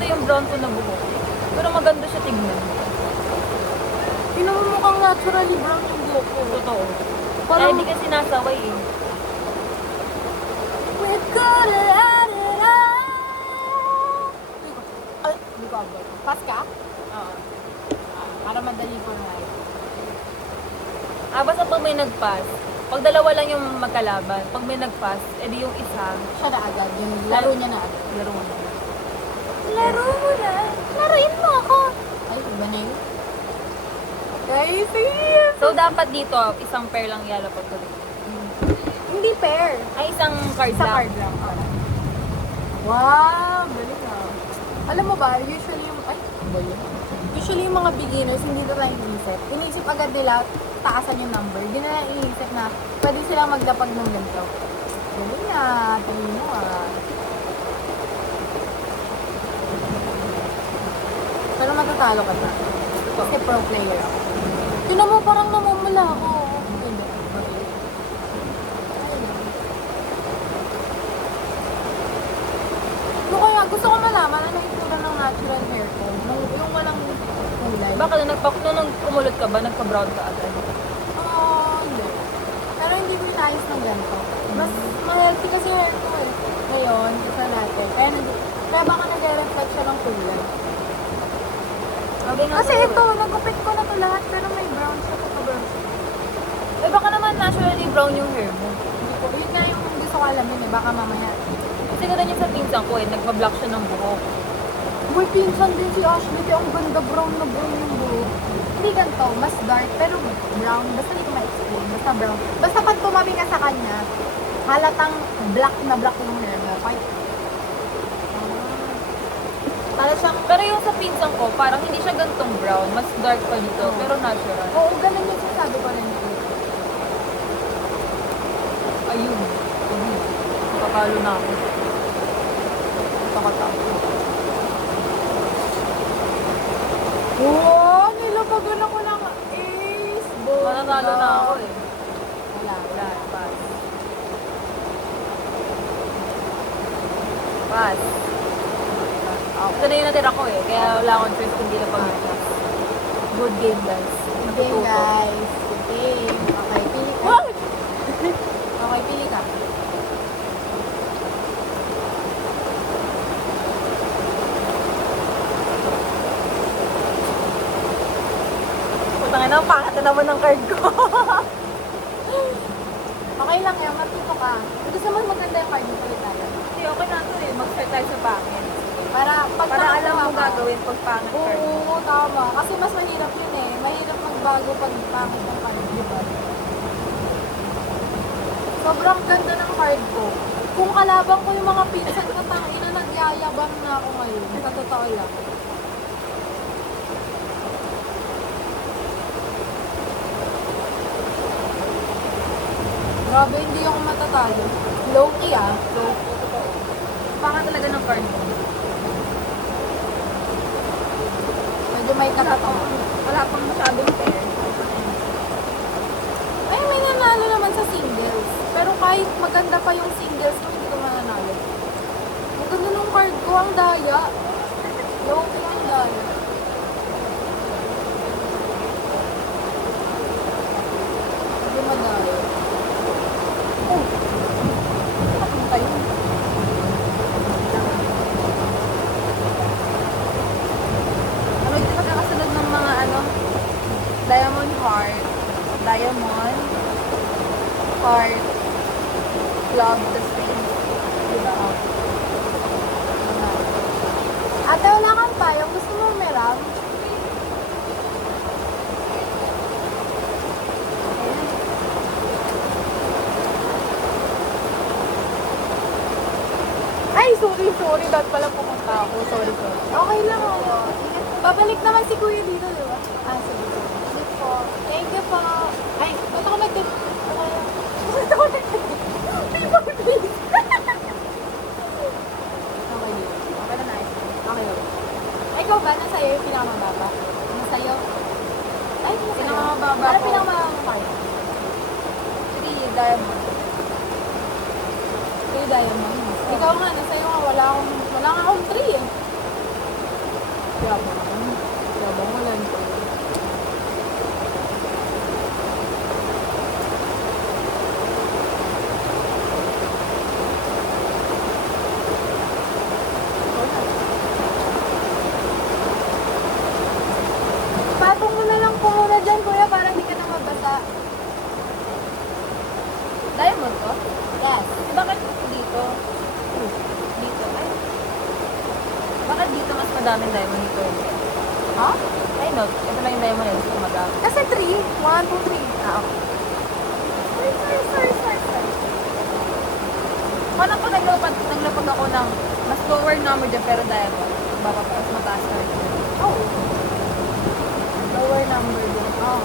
ganito yung brown ko na buhok. Pero maganda siya tignan. Tingnan mo mukhang naturally brown yung buhok ko. Totoo. Kaya Parang- hindi kasi sinasaway eh. We're gonna let it out. Ay, hindi ko abot. Pass ka? Oo. Para madali ko na. Basta pag may nag-pass, pag dalawa lang yung magkalaban, pag may nag-pass, edi yung isa, Siya na agad. Yung laro niya na agad. laro mo na. Laro mo na. Laruin mo ako. Ay, iba na yun. Okay, sige. So, dapat dito, isang pair lang yellow pag tuloy. Hindi pair. Ay, isang card Sa lang. card lang. Wow, galing ah. Alam mo ba, usually yung, ay, ba yun? Usually yung mga beginners, hindi na tayo inisip. Inisip agad nila, taasan yung number. Hindi na inisip na pwede silang magdapag ng ganito. Galing ah, tingin mo ah. Pero matatalo ka na. Kasi pro player ako. Tignan mo, parang namumula ako. Hindi. Ano kaya, gusto ko malaman ano yung itsura ng natural hair ko. Yung walang kulay. Baka nung kumulot ka ba, nagka-brown ka agad? Hindi. Pero hindi ko inayos ng ganito. Mas ma-healthy kasi hair ko eh. Ngayon, sa natin. Kaya baka nag-reflect siya ng kulay. Okay nga Kasi siguro. ito, nagupit ko na to lahat pero may brown siya. Pagka-brown siya. Eh, baka naman naturally brown yung hair mo. Hindi ko. Yun na yung gusto ko alamin eh. Baka mamaya. Kasi ganun yung sa pinsan ko eh, nagpa-black siya ng buhok. May pinsan din si Ashley. Kaya ang ganda brown na brown yung buhok. Hindi ganito. Mas dark pero brown. Basta hindi ko ma-explain. Basta brown. Basta pag tumabi ka sa kanya, halatang black na black yung hair mo. Kahit Para siyang, pero yung sa pinsan ko, parang hindi siya gantong brown, mas dark pa dito, Oo. pero natural. oo, ganun yung sinasabi ko rin. Ayun. Nakakalo na ako. Nakakatawa. Wow! Nilabagan ako ng ace! Mananalo na ako eh. Wala. Wala, pass. Pass. Ito na yung natira ko eh, kaya wala akong choice kundi na pag-pass. Good game guys. Good game, Natututo. guys. Good game. Okay, pili ka. Okay, pili ka. Putang ina, pangat na naman ng card ko. Okay lang yan, matuto ka. Kung gusto mo maganda yung card mo, ulit natin. Hindi, okay na ito eh. Mag-start tayo sa pangit. Para pag Para alam nakagawa mo ka- gagawin pag pangit card mo. Oo, tama. Kasi mas mahirap yun eh. Mahirap magbago pag pangit ng card, di ba? Sobrang ganda ng card ko. Kung kalabang ko yung mga pinsan ko, tangina, nagyayabang na ako ngayon. Sa totoo lang. Grabe, hindi ako matatalo. Low-key ah. So, pangat talaga ng card mo. Medyo may katatawa. Wala pang masyadong pair. Ay, may nanalo naman sa singles. Pero kahit maganda pa yung singles ko, hindi ko mananalo. Ang ganda ng card ko, ang daya. Low-key ang daya. Hindi madaya. Oh! Nakapunta yun. Ano yung pagkakasunod ng mga ano? Diamond heart. Diamond. Heart. Love the same. Diba? Ate, wala kang payong. Gusto mo meram? Ay, sorry. Dapat pala pumunta ako. Sorry. Okay lang ako. Babalik naman si Kuya dito, di ba? Sige. Sige po. Thank you po. Ay, ba't ako nag- Ba't ako nag- Paper, please. Okay. Okay na nice. Okay. Ay, ikaw ba? Nasa'yo yung pinakamababa? Nasa'yo? Ay, nasa'yo. Pinakamababa Ano ko. pinakamababa kayo? 3 diamond. Three diamonds. Ikaw nga, nasa'yo nga. Wala nga akong 3 eh. madaming diamond dito. Ha? Ay, no. Ito lang yung diamond nila. Ito madami. Kasi 3. 1, 2, 3. Ah, okay. Sorry. Paano pag naglapag ako ng mas lower number dyan pero diamond, mas mataas na rin. Oh. Lower number din. Oh.